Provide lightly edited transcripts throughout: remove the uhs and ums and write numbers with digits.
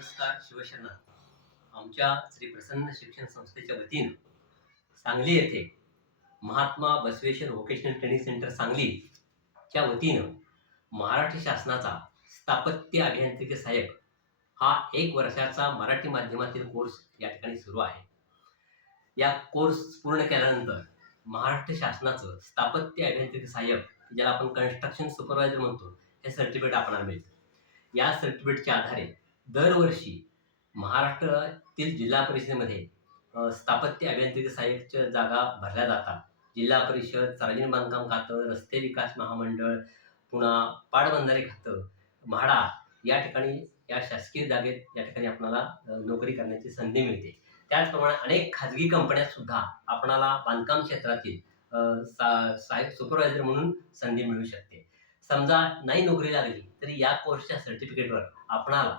नमस्कार शिवसेना. आमच्या श्री प्रसन्न शिक्षण संस्थेच्या वतीनं सांगली येथे Mahatma Basaveshwar vocational training centre सांगलीच्या वतीनं मराठी शासनाचा स्थापत्य अभियांत्रिकी सहाय्यक हा 1 वर्षाचा मराठी माध्यमातील कोर्स या ठिकाणी सुरू आहे. या कोर्स पूर्ण केल्यानंतर महाराष्ट्र शासनाचं स्थापत्य अभियांत्रिकी सहाय्यक, ज्याला आपण कन्स्ट्रक्शन सुपरवायझर म्हणतो, हे सर्टिफिकेट आपल्याला मिळतं. या सर्टिफिकेटच्या आधारे दरवर्षी महाराष्ट्रातील जिल्हा परिषदेमध्ये स्थापत्य अभियांत्रिकी सहाय्यकच्या जागा भरल्या जातात. जिल्हा परिषद, सार्वजनिक बांधकाम खातं, रस्ते विकास महामंडळ, पुन्हा पाटबंधारे खातं, म्हाडा या ठिकाणी या शासकीय जागेत या ठिकाणी आपल्याला नोकरी करण्याची संधी मिळते. त्याचप्रमाणे अनेक खाजगी कंपन्यात सुद्धा आपणाला बांधकाम क्षेत्रातील सहाय्यक सुपरवायझर म्हणून संधी मिळू शकते. समजा नाही नोकरी लागली तरी या कोर्सच्या सर्टिफिकेटवर आपणाला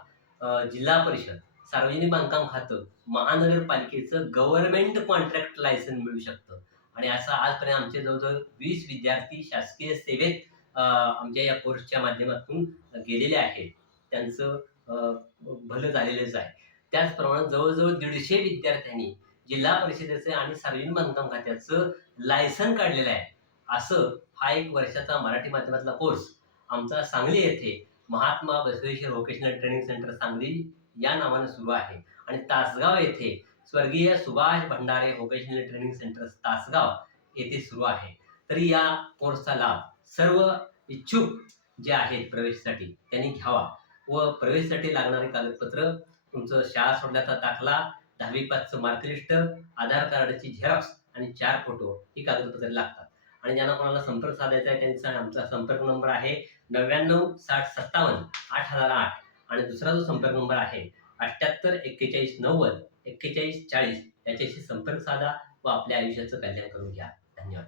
जिल्हा परिषद, सार्वजनिक बांधकाम खातं, महानगरपालिकेचं गव्हर्नमेंट कॉन्ट्रॅक्ट लायसन मिळू शकतं. आणि असं आजपर्यंत आमचे जवळजवळ 20 विद्यार्थी शासकीय सेवेत आमच्या या कोर्सच्या माध्यमातून गेलेले आहेत. त्यांचं भलं झालेलंच आहे. त्याचप्रमाणे जवळजवळ 150 विद्यार्थ्यांनी जिल्हा परिषदेचं आणि सार्वजनिक बांधकाम खात्याचं लायसन काढलेलं आहे. असं हा 1 वर्षाचा मराठी माध्यमातला कोर्स आमचा सांगली येथे Mahatma Basaveshwar vocational training centre Sangli या नावानं सुरू आहे. आणि तासगाव येथे स्वर्गीय Subhash Bhandare vocational training centre Tasgaon येथे सुरू आहे. तरी या कोर्सचा लाभ सर्व इच्छुक जे आहेत प्रवेशासाठी त्यांनी घ्यावा व प्रवेशासाठी लागणारे कागदपत्र, तुमचं शाळा सोडल्याचा दाखला, 10वी पासचं मार्कलिस्ट, आधार कार्डाची झेरॉक्स आणि 4 फोटो ही कागदपत्रे लागतात. आणि ज्यांना कोणाला संपर्क साधायचा आहे त्यांचा आमचा संपर्क नंबर आहे 99 60 57 8008 आणि दुसरा जो संपर्क नंबर आहे 78 41 90 41 40 याच्याशी संपर्क साधा व आपल्या आयुष्याचं कल्याण करून घ्या. धन्यवाद.